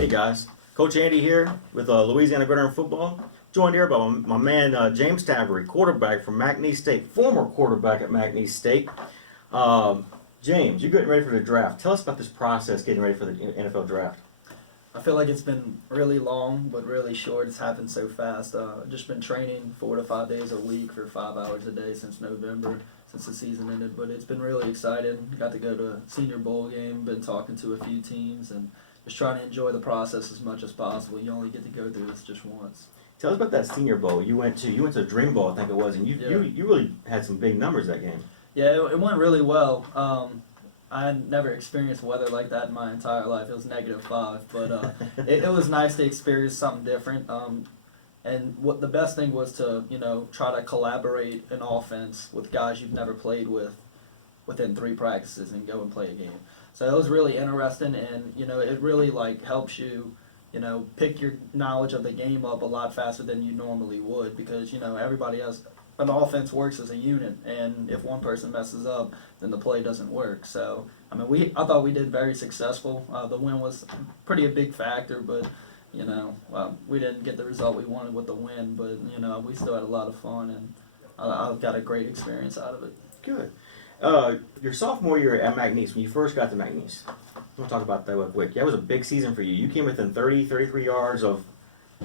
Hey guys, Coach Andy here with Louisiana Gridiron Football. Joined here by my man James Tabary, quarterback from McNeese State, former quarterback at McNeese State. James, you're getting ready for the draft. Tell us about this process getting ready for the NFL draft. I feel like it's been really long, but really short. It's happened so fast. Just been training 4 to 5 days a week for 5 hours a day since November, since the season ended. But it's been really exciting. Got to go to a Senior Bowl game. Been talking to a few teams and just trying to enjoy the process as much as possible. You only get to go through this just once. Tell us about that Senior Bowl. You went to Dream Bowl, I think it was, and you really had some big numbers that game. Yeah, it went really well. I had never experienced weather like that in my entire life. It was -5, but it was nice to experience something different. And what the best thing was to try to collaborate an offense with guys you've never played with within 3 practices and go and play a game. So it was really interesting, and it really helps you pick your knowledge of the game up a lot faster than you normally would, because everybody has an offense works as a unit, and if one person messes up, then the play doesn't work. So, I mean, I thought we did very successful. The win was a big factor, but we didn't get the result we wanted with the win. But we still had a lot of fun, and I got a great experience out of it. Good. Your sophomore year at McNeese, when you first got to McNeese, we'll talk about that real quick. That was a big season for you. You came within 33 yards of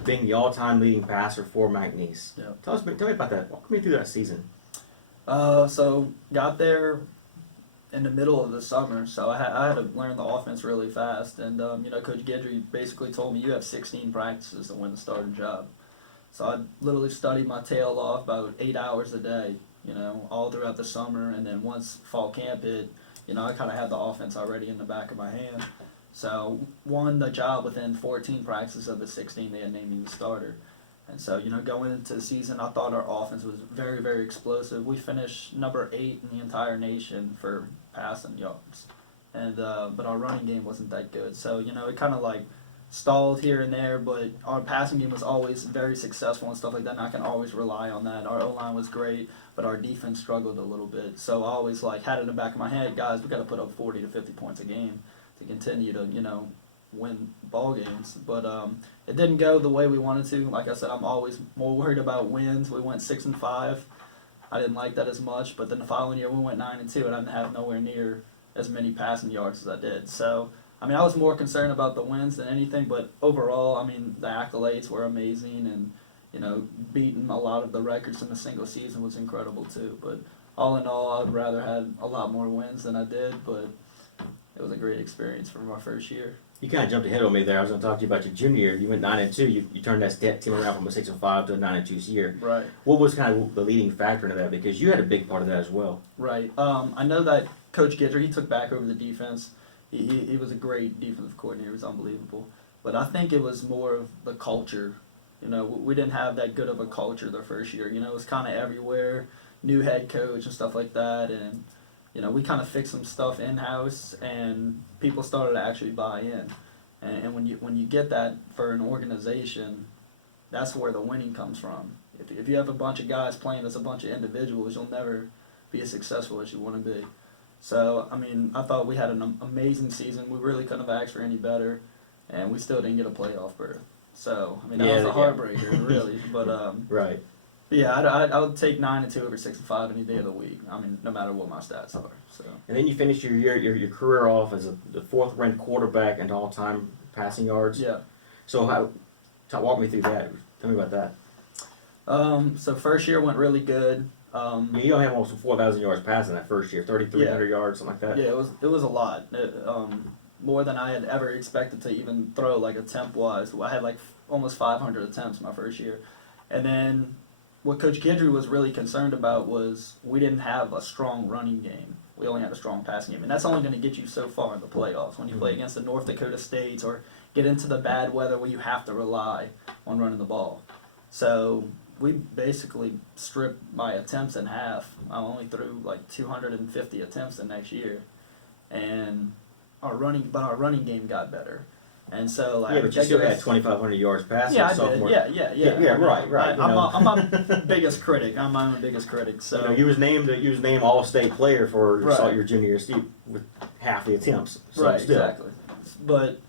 being the all-time leading passer for McNeese. Yeah. Tell me about that. Walk me through that season. So got there in the middle of the summer, so I had to learn the offense really fast. And Coach Guidry basically told me you have 16 practices to win the starting job. So I literally studied my tail off about 8 hours a day, all throughout the summer. And then once fall camp hit, I kind of had the offense already in the back of my hand. So won the job within 14 practices of the 16 they had named me the starter. And so, going into the season, I thought our offense was very, very explosive. We finished number 8 in the entire nation for passing yards. And but our running game wasn't that good. So, it kind of stalled here and there, but our passing game was always very successful and stuff like that, and I can always rely on that. Our O-line was great, but our defense struggled a little bit. So I always had it in the back of my head, guys, we got to put up 40 to 50 points a game to continue to, win ball games. But it didn't go the way we wanted to. Like I said, I'm always more worried about wins. We went 6-5. I didn't like that as much. But then the following year we went 9-2, and I didn't have nowhere near as many passing yards as I did. So I was more concerned about the wins than anything. But overall, the accolades were amazing, and beating a lot of the records in a single season was incredible too. But all in all, I'd rather had a lot more wins than I did. But it was a great experience for my first year. You kind of jumped ahead on me there. I was going to talk to you about your junior year. You went 9-2. You turned that team around from a 6-5 to a 9-2 year. Right. What was kind of the leading factor into that? Because you had a big part of that as well. Right. I know that Coach Guidry, he took back over the defense. He was a great defensive coordinator. He was unbelievable. But I think it was more of the culture. We didn't have that good of a culture the first year. It was kind of everywhere, new head coach and stuff like that, and we kind of fixed some stuff in-house, and people started to actually buy in. And when you get that for an organization, that's where the winning comes from. If you have a bunch of guys playing as a bunch of individuals, you'll never be as successful as you want to be. So, I thought we had an amazing season. We really couldn't have asked for any better, and we still didn't get a playoff berth. So, that was a heartbreaker, really. But right. yeah, I would take 9-2 over 6-5 any day of the week. No matter what my stats are. So. And then you finished your career off as the 4th-ranked quarterback in all-time passing yards. Yeah. So walk me through that. Tell me about that. So first year went really good. You don't have almost 4,000 yards passing that first year, 3,300 yards, something like that. Yeah, it was a lot. More than I had ever expected to even throw, attempt-wise. I had almost 500 attempts my first year. And then what Coach Guidry was really concerned about was we didn't have a strong running game. We only had a strong passing game. And that's only going to get you so far in the playoffs when you play against the North Dakota States or get into the bad weather where you have to rely on running the ball. So we basically stripped my attempts in half. I only threw 250 attempts the next year. And our running game got better. And so, but you still had 2,500 yards passing. Yeah, I sophomore. did. Yeah. Right. I'm my biggest critic. I'm my own biggest critic. So you was named All-State player for your junior year with half the attempts. So right, still. exactly. But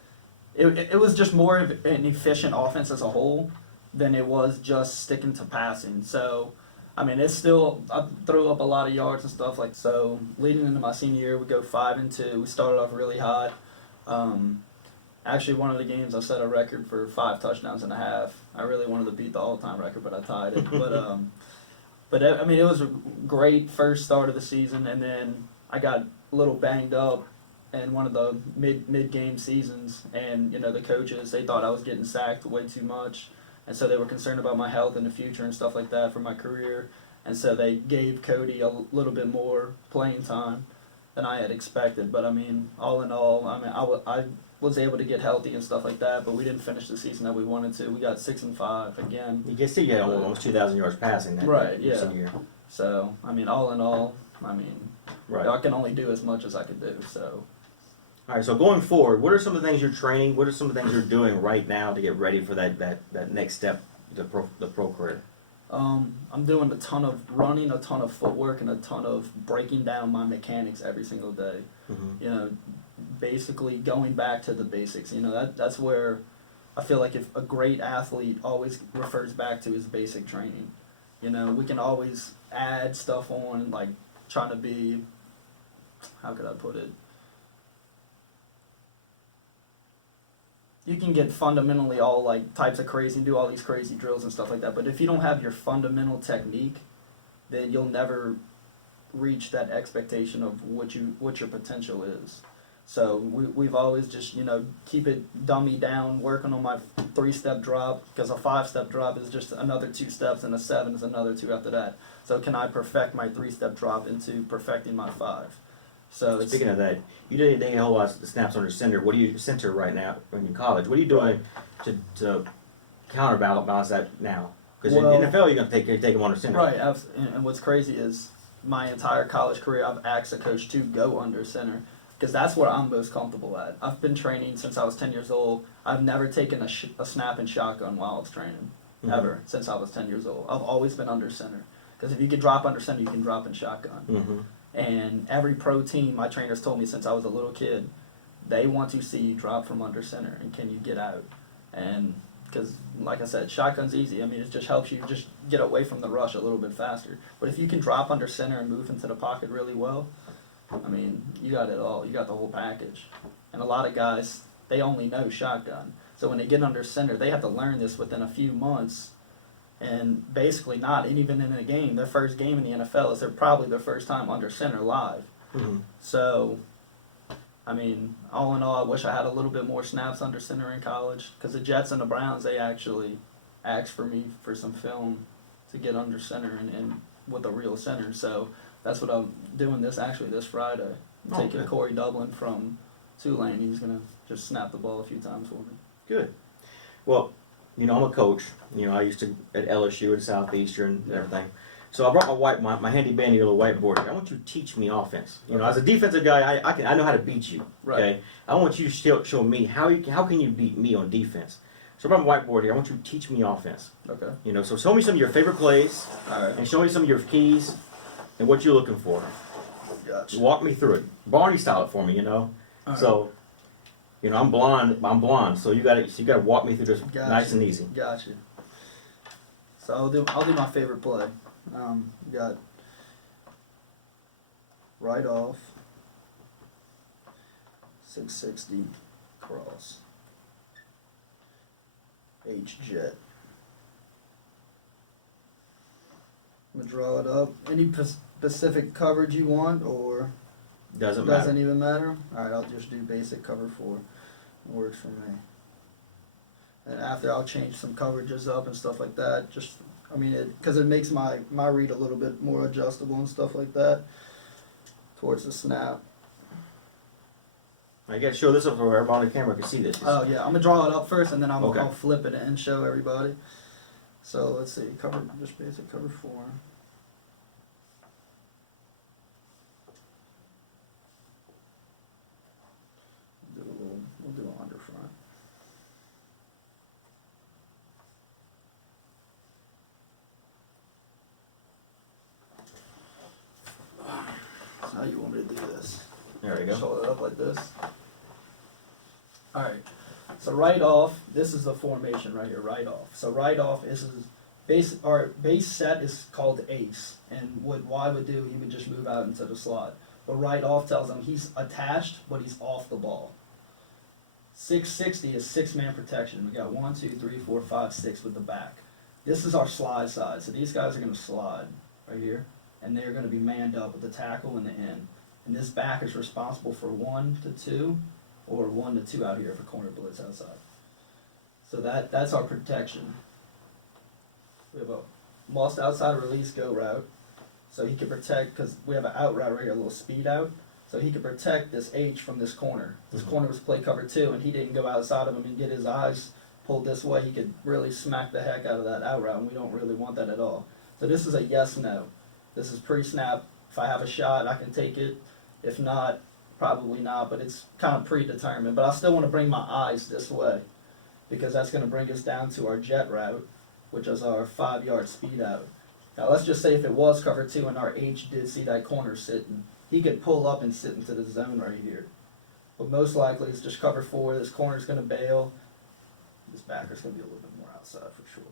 it was just more of an efficient offense as a whole than it was just sticking to passing. So, I mean, it's still, I threw up a lot of yards and stuff like so. Leading into my senior year, we go 5-2. We started off really hot. Actually, one of the games I set a record for 5 touchdowns and a half. I really wanted to beat the all-time record, but I tied it. But I mean, it was a great first start of the season, and then I got a little banged up in one of the mid game seasons, and the coaches, they thought I was getting sacked way too much, and so they were concerned about my health in the future and stuff like that for my career, and so they gave Cody a little bit more playing time than I had expected. But I mean, all in all, I mean, I was able to get healthy and stuff like that, but we didn't finish the season that we wanted to. We got 6-5 again. You can see you had almost 2,000 yards passing that Right, yeah. senior year. So I mean, all in all, I mean, Right. I can only do as much as I can do. So. All right, so going forward, what are some of the things you're training? What are some of the things you're doing right now to get ready for that next step, the pro career? I'm doing a ton of running, a ton of footwork, and a ton of breaking down my mechanics every single day. Mm-hmm. Basically going back to the basics. That's where I feel like if a great athlete always refers back to his basic training. We can always add stuff on, like trying to be, how could I put it? You can get fundamentally all like types of crazy and do all these crazy drills and stuff like that, but if you don't have your fundamental technique, then you'll never reach that expectation of what your potential is. So we've always just keep it dummy down, working on my 3-step drop, because a 5-step drop is just another 2 steps, and a 7 is another 2 after that. So can I perfect my 3-step drop into perfecting my 5? So speaking of that, you did a whole lot of snaps under center. What do you center right now in college? What are you doing to counterbalance that now? Because in the NFL, you're going to take them under center. Right. And what's crazy is my entire college career, I've asked a coach to go under center, because that's where I'm most comfortable at. I've been training since I was 10 years old. I've never taken a snap and shotgun while I was training, ever, since I was 10 years old. I've always been under center, because if you can drop under center, you can drop in shotgun. Mm-hmm. And every pro team, my trainers told me since I was a little kid, they want to see you drop from under center, and can you get out? And because, like I said, shotgun's easy. I mean, it just helps you just get away from the rush a little bit faster. But if you can drop under center and move into the pocket really well, I mean, you got it all. You got the whole package. And a lot of guys, they only know shotgun. So when they get under center, they have to learn this within a few months. And basically not even in a game. Their first game in the NFL is probably their first time under center live. Mm-hmm. So, I mean, all in all, I wish I had a little bit more snaps under center in college. Because the Jets and the Browns, they actually asked for me for some film to get under center and with a real center. So that's what I'm doing this Friday. I'm taking Corey Dublin from Tulane. He's going to just snap the ball a few times for me. Good. Well, I'm a coach. I used to at LSU and Southeastern and everything. So I brought my handy dandy little whiteboard. I want you to teach me offense. As a defensive guy, I know how to beat you. Right. Okay. I want you to show me how can you beat me on defense. So I brought my whiteboard here. I want you to teach me offense. Okay. So show me some of your favorite plays. All right. And show me some of your keys and what you're looking for. Gotcha. Walk me through it. Barney style it for me. All right. So. I'm blonde, so you gotta walk me through this nice and easy. Gotcha. So I'll do my favorite play. We got right off, 660 cross, H jet. I'm gonna draw it up. Any specific coverage you want, or Doesn't matter. Doesn't even matter? Alright, I'll just do basic cover 4. It works for me. And after, I'll change some coverages up and stuff like that. Because it makes my read a little bit more adjustable and stuff like that towards the snap. I gotta show this up so everybody on the camera can see this. Oh yeah, I'm gonna draw it up first, and then Okay. I'll flip it and show everybody. So let's see, just basic cover 4. We'll do an under front. So how you want me to do this? There you go. Hold it up like this. Alright. So right off, this is the formation right here, right off. So right off our base set is called ace, and what Y would do, he would just move out into the slot. But right off tells him he's attached, but he's off the ball. 660 is 6-man protection. We got 1, 2, 3, 4, 5, 6 with the back. This is our slide side. So these guys are going to slide right here, and they're going to be manned up with the tackle and the end. And this back is responsible for 1 to 2, or 1 to 2 out here for corner blitz outside. So that's our protection. We have a must outside release go route. So he can protect, because we have an out route right here, a little speed out. So he can protect this H from this corner. This corner was play cover 2, and he didn't go outside of him and get his eyes pulled this way. He could really smack the heck out of that out route, and we don't really want that at all. So this is a yes-no. This is pre-snap. If I have a shot, I can take it. If not, probably not, but it's kind of predetermined. But I still want to bring my eyes this way, because that's going to bring us down to our jet route, which is our 5-yard speed out. Now let's just say if it was cover 2 and our H did see that corner sitting, he could pull up and sit into the zone right here. But most likely it's just cover 4, this corner's going to bail, this backer's going to be a little bit more outside for sure.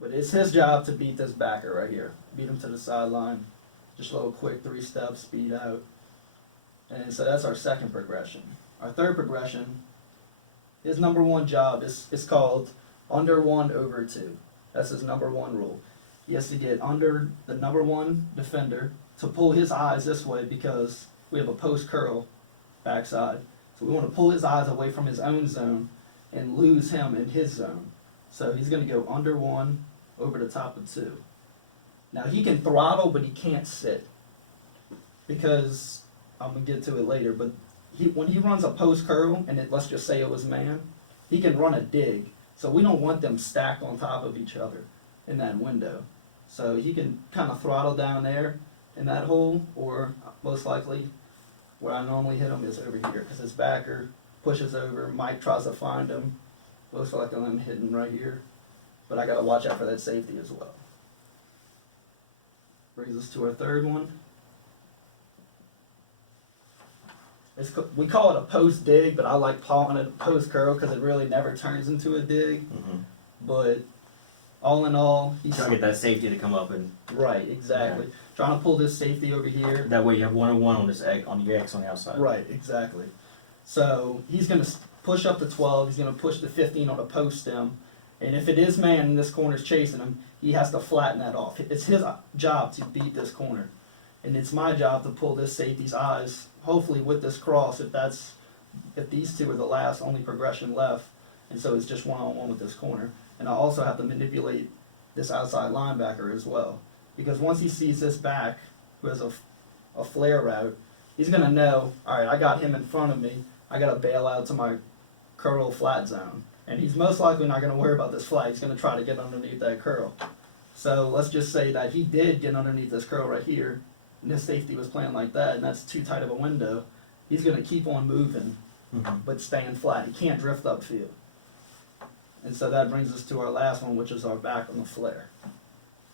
But it's his job to beat this backer right here. Beat him to the sideline, just a little quick 3-step speed out. And so that's our second progression. Our third progression, his number 1 job is called under 1 over 2. That's his number 1 rule. He has to get under the number 1 defender to pull his eyes this way, because we have a post curl backside. So we want to pull his eyes away from his own zone and lose him in his zone. So he's going to go under 1 over the top of 2. Now he can throttle, but he can't sit, because I'm going to get to it later, but when he runs a post curl, and let's just say it was man, he can run a dig. So we don't want them stacked on top of each other in that window. So he can kind of throttle down there in that hole, or most likely where I normally hit him is over here, because his backer pushes over, Mike tries to find him. Most likely I'm hitting right here, but I got to watch out for that safety as well. Brings us to our third one. We call it a post dig, but I like calling it a post curl because it really never turns into a dig. But all in all, he's trying to get that safety to come up and right, exactly. Yeah. Trying to pull this safety over here. That way you have 1-on-1 on this egg, on your X on the outside. Right, exactly. So he's going to push up to 12. He's going to push the 15 on the post stem, and if it is man and this corner's chasing him, he has to flatten that off. It's his job to beat this corner, and it's my job to pull this safety's eyes. Hopefully with this cross, if these two are the last only progression left, and so it's just 1-on-1 with this corner. And I also have to manipulate this outside linebacker as well, because once he sees this back, who has a flare route, he's going to know, all right, I got him in front of me, I got to bail out to my curl flat zone. And he's most likely not going to worry about this flat, he's going to try to get underneath that curl. So let's just say that he did get underneath this curl right here, and his safety was playing like that, and that's too tight of a window. He's going to keep on moving, but staying flat. He can't drift upfield. And so that brings us to our last one, which is our back on the flare.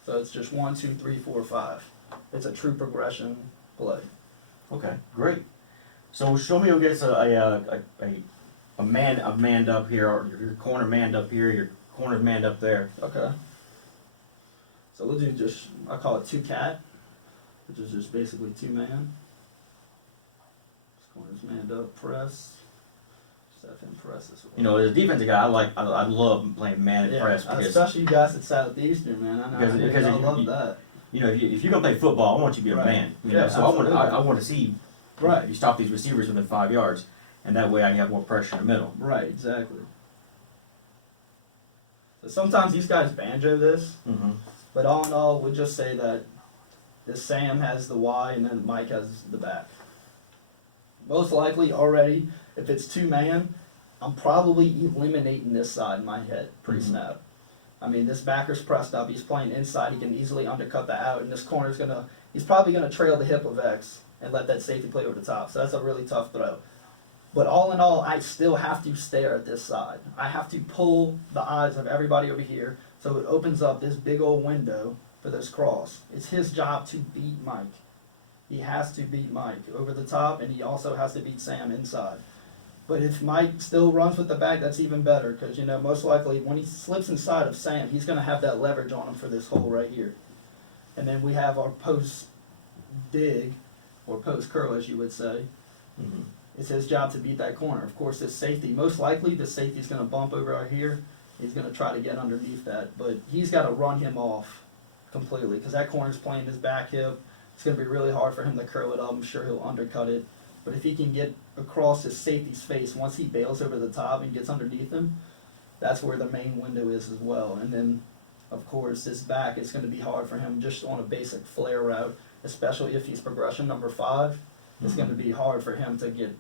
So it's just 1, 2, 3, 4, 5. It's a true progression play. Okay, great. So show me who gets a manned up here, or your corner manned up here, your corner's manned up there. Okay. So we'll do just, I call it 2 cat, which is just basically 2 man. This corner's manned up, press. Press this way. You know, as a defensive guy, I love playing man and press, because especially you guys at Southeastern, man. I know because I love that. You know, if you're gonna play football, I want you to be a man. You know, so I want to see you stop these receivers within 5 yards, and that way I have more pressure in the middle. Right, exactly. So sometimes these guys banjo this, but all in all, we'll just say that this Sam has the Y and then Mike has the back. Most likely already, if it's 2 man, I'm probably eliminating this side in my head pre-snap. I mean, this backer's pressed up. He's playing inside. He can easily undercut the out, and this corner's he's probably gonna trail the hip of X and let that safety play over the top. So that's a really tough throw. But all in all, I still have to stare at this side. I have to pull the eyes of everybody over here, so it opens up this big old window for this cross. It's his job to beat Mike. He has to beat Mike over the top, and he also has to beat Sam inside. But if Mike still runs with the back, that's even better because, you know, most likely when he slips inside of Sam, he's going to have that leverage on him for this hole right here. And then we have our post dig, or post curl, as you would say. Mm-hmm. It's his job to beat that corner. Of course, this safety, most likely the safety's going to bump over right here. He's going to try to get underneath that. But he's got to run him off completely because that corner's playing his back hip. It's going to be really hard for him to curl it up. I'm sure he'll undercut it. But if he can get across his safety's face, once he bails over the top and gets underneath him, that's where the main window is as well. And then, of course, his back is going to be hard for him just on a basic flare route, especially if he's progression number 5. It's going to be hard for him to get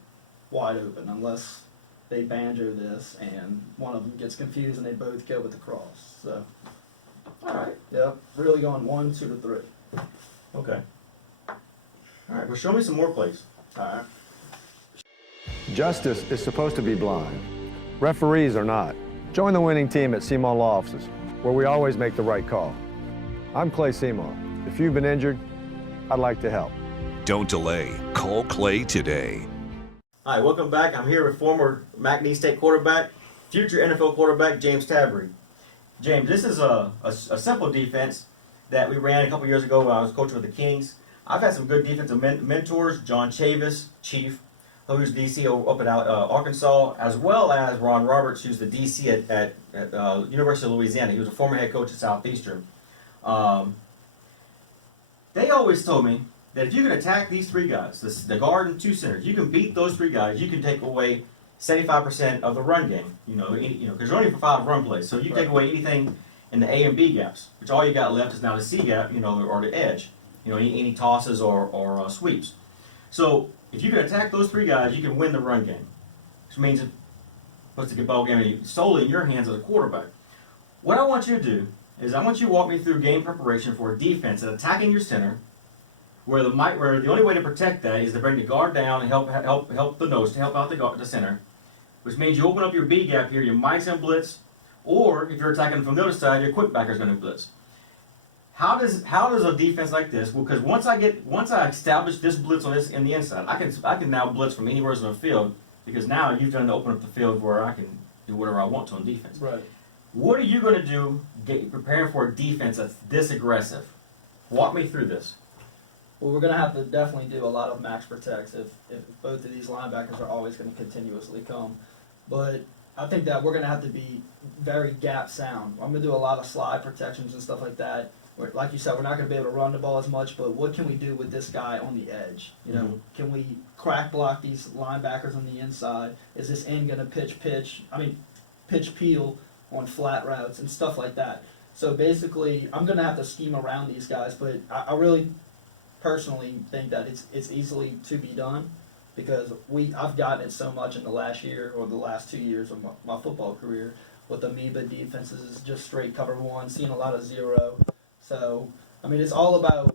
wide open unless they banjo this and one of them gets confused and they both go with the cross. So, All right. yep, really going 1, 2 to 3. Okay. All right. Well, show me some more plays. All right. Justice is supposed to be blind. Referees are not. Join the winning team at Seymour Law Offices, where we always make the right call. I'm Clay Seymour. If you've been injured, I'd like to help. Don't delay. Call Clay today. Hi, welcome back. I'm here with former McNeese State quarterback, future NFL quarterback, James Tabary. James, this is a simple defense that we ran a couple years ago when I was coaching with the Kings. I've had some good defensive mentors, John Chavis, Chief, who's DC up at Arkansas, as well as Ron Roberts, who's the DC at University of Louisiana. He was a former head coach at Southeastern. They always told me that if you can attack these 3 guys, the guard and 2 centers, you can beat those 3 guys, you can take away 75% of the run game. Because you're only for 5 run plays, so you take away anything in the A and B gaps, which all you got left is now the C gap, or the edge. Any tosses or sweeps. So if you can attack those 3 guys, you can win the run game, which means it puts the ball game solely in your hands as a quarterback. What I want you to do is I want you to walk me through game preparation for a defense and attacking your center, where the only way to protect that is to bring the guard down and help the nose to help out the center, which means you open up your B gap here. Your Mike's going to blitz, or if you're attacking from the other side, your quick backer's going to blitz. How does a defense like this? Well, because once I establish this blitz on this in the inside, I can now blitz from anywhere in the field because now you've done to open up the field where I can do whatever I want to on defense. Right. What are you going to do preparing for a defense that's this aggressive? Walk me through this. Well, we're going to have to definitely do a lot of max protects if both of these linebackers are always going to continuously come. But I think that we're going to have to be very gap sound. I'm going to do a lot of slide protections and stuff like that. Like you said, we're not going to be able to run the ball as much, but what can we do with this guy on the edge? Can we crack block these linebackers on the inside? Is this end going to pitch peel on flat routes and stuff like that? So basically, I'm going to have to scheme around these guys, but I really personally think that it's easily to be done because I've gotten it so much in the last year or the last 2 years of my football career with amoeba defenses, just straight cover 1, seeing a lot of zero. So, it's all about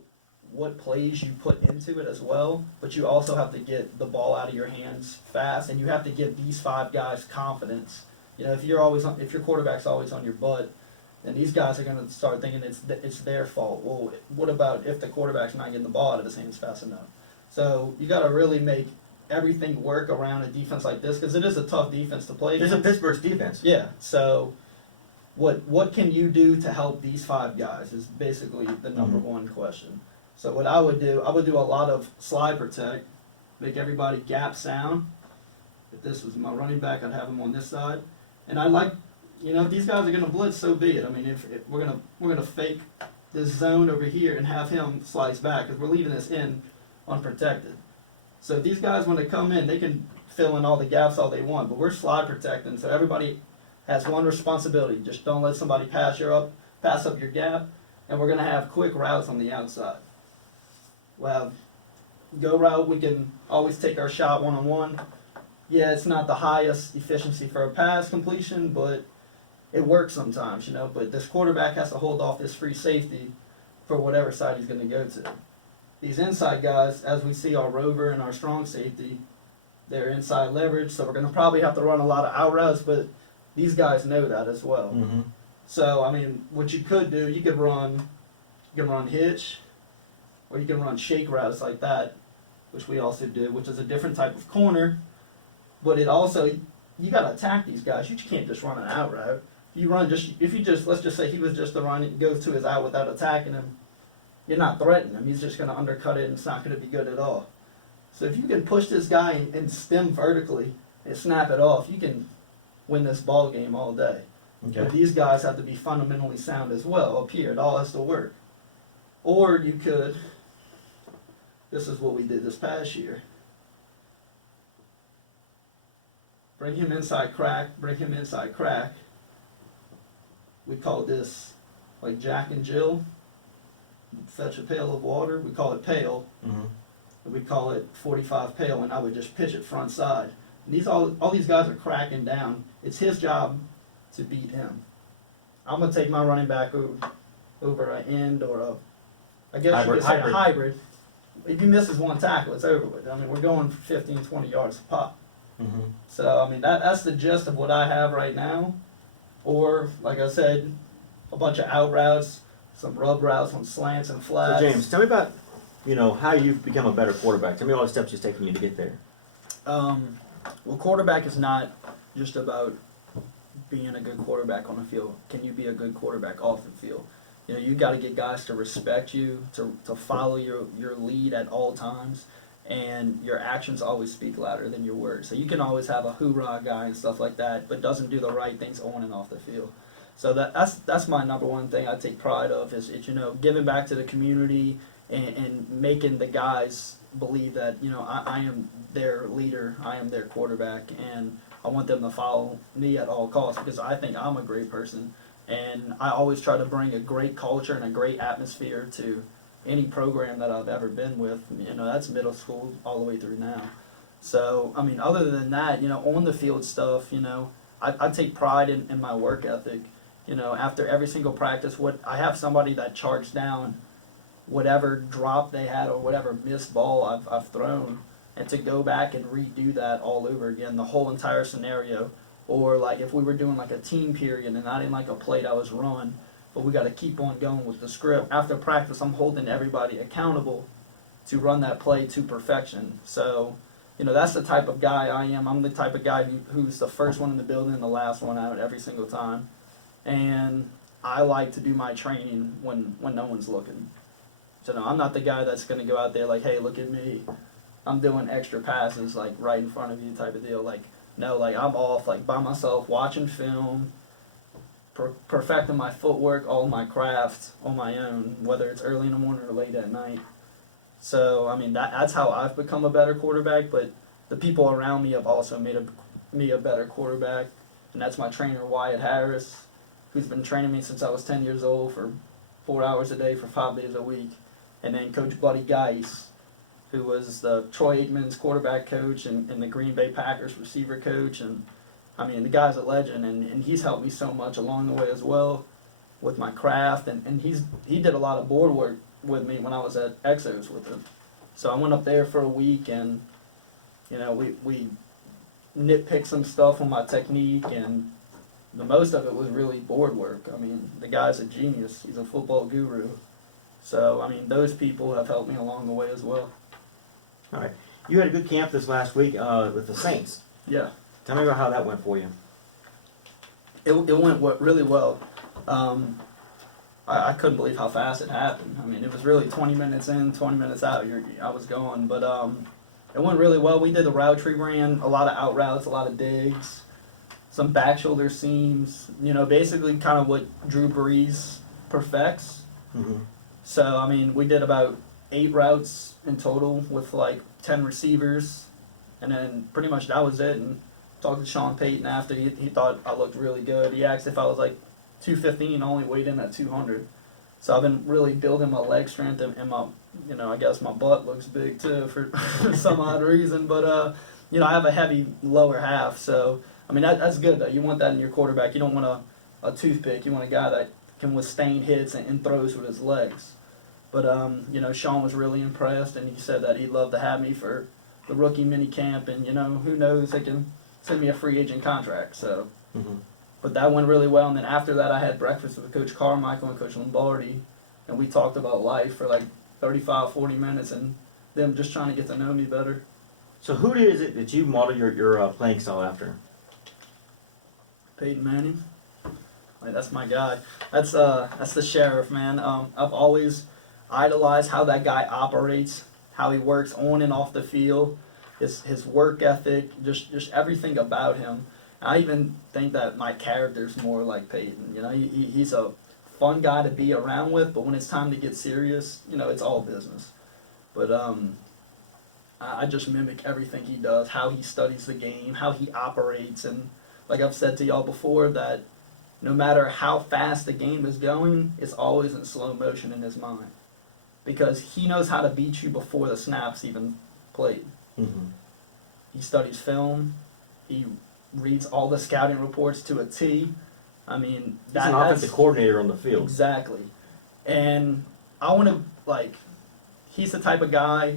what plays you put into it as well, but you also have to get the ball out of your hands fast, and you have to give these 5 guys confidence. If your quarterback's always on your butt, then these guys are going to start thinking it's their fault. Well, what about if the quarterback's not getting the ball out of his hands fast enough? So you got to really make everything work around a defense like this because it is a tough defense to play against. It's a Pittsburgh's defense. Yeah, so what can you do to help these 5 guys is basically the number 1 question. So what I would do a lot of slide protect, make everybody gap sound. If this was my running back, I'd have him on this side. And I like, if these guys are going to blitz, so be it. If we're gonna fake this zone over here and have him slice back because we're leaving this in unprotected. So if these guys, when they come in, they can fill in all the gaps all they want, but we're slide protecting, so everybody has one responsibility. Just don't let somebody pass up your gap, and we're going to have quick routes on the outside. We'll have go route. We can always take our shot one-on-one. Yeah, it's not the highest efficiency for a pass completion, but it works sometimes, But this quarterback has to hold off this free safety for whatever side he's going to go to. These inside guys, as we see our rover and our strong safety, they're inside leverage, so we're going to probably have to run a lot of out routes, but these guys know that as well. Mm-hmm. So, what you could do, you can run hitch, or you can run shake routes like that, which we also do, which is a different type of corner. but it also, you got to attack these guys. You can't just run an out route. If you just, let's just say he was just the run, goes to his out without attacking him, you're not threatening him. He's just going to undercut it, and it's not going to be good at all. So if you can push this guy and stem vertically and snap it off, you can win this ball game all day. Okay. But these guys have to be fundamentally sound as well up here. It all has to work. Or you could, this is what we did this past year. Bring him inside crack, bring him inside crack. We call this like Jack and Jill. Fetch a pail of water. We call it pail. Mm-hmm. We call it 45 pail, and I would just pitch it front side. And all these guys are cracking down. It's his job to beat him. I'm gonna take my running back over an end or I guess you could say a hybrid. If he misses one tackle, it's over with. I mean, we're going for 15, 20 yards a pop. Mm-hmm. So I mean, that's the gist of what I have right now. Or like I said, a bunch of out routes, some rub routes, some slants and flats. So James, tell me about, how you've become a better quarterback. Tell me all the steps you've taken you to get there. Well, quarterback is not just about being a good quarterback on the field. Can you be a good quarterback off the field? You got to get guys to respect you, to follow your lead at all times, and your actions always speak louder than your words. So you can always have a hoorah guy and stuff like that, but doesn't do the right things on and off the field. So that's my number one thing I take pride of is giving back to the community and making the guys believe that I am their leader, I am their quarterback, and I want them to follow me at all costs because I think I'm a great person, and I always try to bring a great culture and a great atmosphere to any program that I've ever been with. That's middle school all the way through now. So I mean, other than that, on the field stuff, I take pride in my work ethic. After every single practice, I have somebody that charts down whatever drop they had or whatever missed ball I've thrown, and to go back and redo that all over again, the whole entire scenario. Or like if we were doing like a team period and I didn't like a play that was run, but we got to keep on going with the script. After practice, I'm holding everybody accountable to run that play to perfection. So, that's the type of guy I am. I'm the type of guy who's the first one in the building and the last one out every single time. And I like to do my training when no one's looking. So no, I'm not the guy that's going to go out there like, hey, look at me. I'm doing extra passes like right in front of you type of deal. Like, no, like I'm off like by myself watching film, perfecting my footwork, all my craft on my own, whether it's early in the morning or late at night. So, I mean, that's how I've become a better quarterback, but the people around me have also made me a better quarterback, and that's my trainer, Wyatt Harris, who's been training me since I was 10 years old for 4 hours a day for 5 days a week, and then Coach Buddy Geis, who was the Troy Aikman's quarterback coach and the Green Bay Packers receiver coach, and I mean, the guy's a legend, and he's helped me so much along the way as well with my craft, and he did a lot of board work with me when I was at Exos with him. So I went up there for a week, and we nitpicked some stuff on my technique, and the most of it was really board work. I mean, the guy's a genius. He's a football guru. So, I mean, those people have helped me along the way as well. All right. You had a good camp this last week with the Saints. Yeah. Tell me about how that went for you. It went really well. I couldn't believe how fast it happened. I mean, it was really 20 minutes in, 20 minutes out. I was going, but it went really well. We did a route tree, ran a lot of out routes, a lot of digs, some back shoulder seams. Basically kind of what Drew Brees perfects. Mm-hmm. So I mean, we did about 8 routes in total with like 10 receivers, and then pretty much that was it. And talked to Sean Payton after. He thought I looked really good. He asked if I was like 215, only weighed in at 200. So I've been really building my leg strength, and my, I guess my butt looks big too for some odd reason. But I have a heavy lower half, so I mean that's good though. You want that in your quarterback. You don't want a toothpick. You want a guy that can withstand hits and throws with his legs. But Sean was really impressed, and he said that he'd love to have me for the rookie mini camp, and who knows, they can send me a free agent contract. So. Mm-hmm. But that went really well, and then after that I had breakfast with Coach Carmichael and Coach Lombardi, and we talked about life for like 35, 40 minutes, and them just trying to get to know me better. So who is it that you model your playing style after? Peyton Manning. Like, that's my guy. That's the sheriff, man. I've always idolized how that guy operates, how he works on and off the field, his work ethic, just everything about him. I even think that my character's more like Peyton. You know, he's a fun guy to be around with, but when it's time to get serious, you know, it's all business. But I just mimic everything he does, how he studies the game, how he operates, and like I've said to y'all before, that no matter how fast the game is going, it's always in slow motion in his mind. Because he knows how to beat you before the snap's even played. Mm-hmm. He studies film. He reads all the scouting reports to a T. I mean, He's an offensive coordinator on the field. Exactly. And I want to, like, he's the type of guy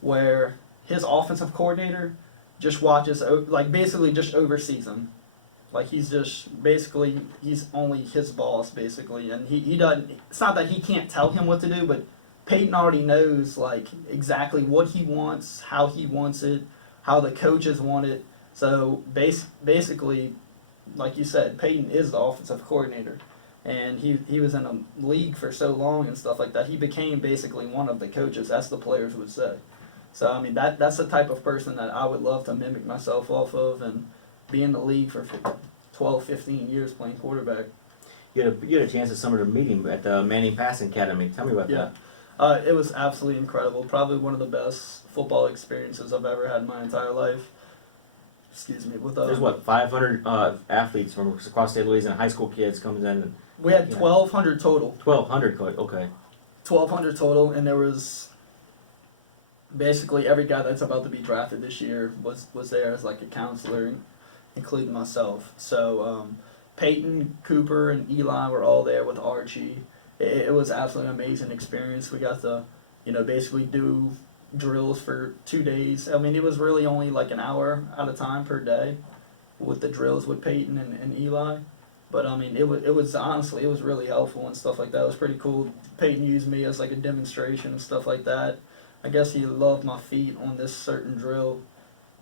where his offensive coordinator just watches, like, basically just oversees him. Like, he's just, basically, he's only his boss, basically. And he doesn't, it's not that he can't tell him what to do, but Peyton already knows, like, exactly what he wants, how he wants it, how the coaches want it. So, basically, like you said, Peyton is the offensive coordinator. And he was in a league for so long and stuff like that, he became basically one of the coaches, as the players would say. So, I mean, that's the type of person that I would love to mimic myself off of and be in the league for 12, 15 years playing quarterback. You had a chance to summer to meet him at the Manning Passing Academy. Tell me about that. It was absolutely incredible. Probably one of the best football experiences I've ever had in my entire life. Excuse me. There's 500 athletes from across the state of Louisiana, high school kids coming in. We had 1,200 total. 1,200, okay. 1,200 total, and there was basically every guy that's about to be drafted this year was there as like a counselor, including myself. So Peyton, Cooper, and Eli were all there with Archie. It was absolutely an amazing experience. We got to, basically do drills for 2 days. I mean, it was really only like an hour at a time per day with the drills with Peyton and Eli. But I mean, it was honestly, it was really helpful and stuff like that. It was pretty cool. Peyton used me as like a demonstration and stuff like that. I guess he loved my feet on this certain drill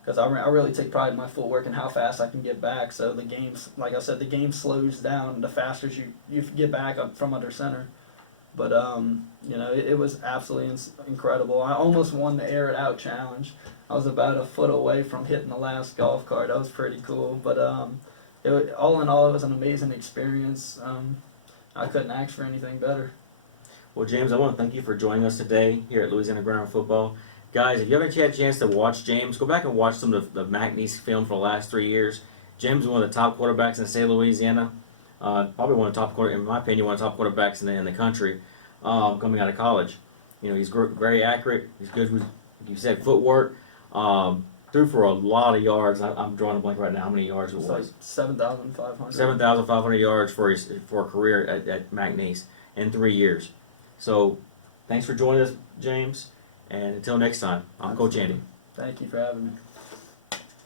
because I really take pride in my footwork and how fast I can get back. So the game's, like I said, the game slows down the faster you get back up from under center. But it was absolutely incredible. I almost won the air it out challenge. I was about a foot away from hitting the last golf cart. That was pretty cool. But all in all, it was an amazing experience. I couldn't ask for anything better. Well, James, I want to thank you for joining us today here at Louisiana Gridiron Football. Guys, if you haven't had a chance to watch James, go back and watch some of the McNeese film for the last 3 years. James is one of the top quarterbacks in the state of Louisiana. Probably one of the top in my opinion, one of the top quarterbacks in the country coming out of college. He's very accurate. He's good with, like you said, footwork. Threw for a lot of yards. I'm drawing a blank right now how many yards it was. Like 7,500. 7,500 yards for a career at McNeese in 3 years. So, thanks for joining us, James. And until next time, I'm Coach Andy. Thank you for having me.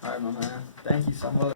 All right, my man. Thank you so much.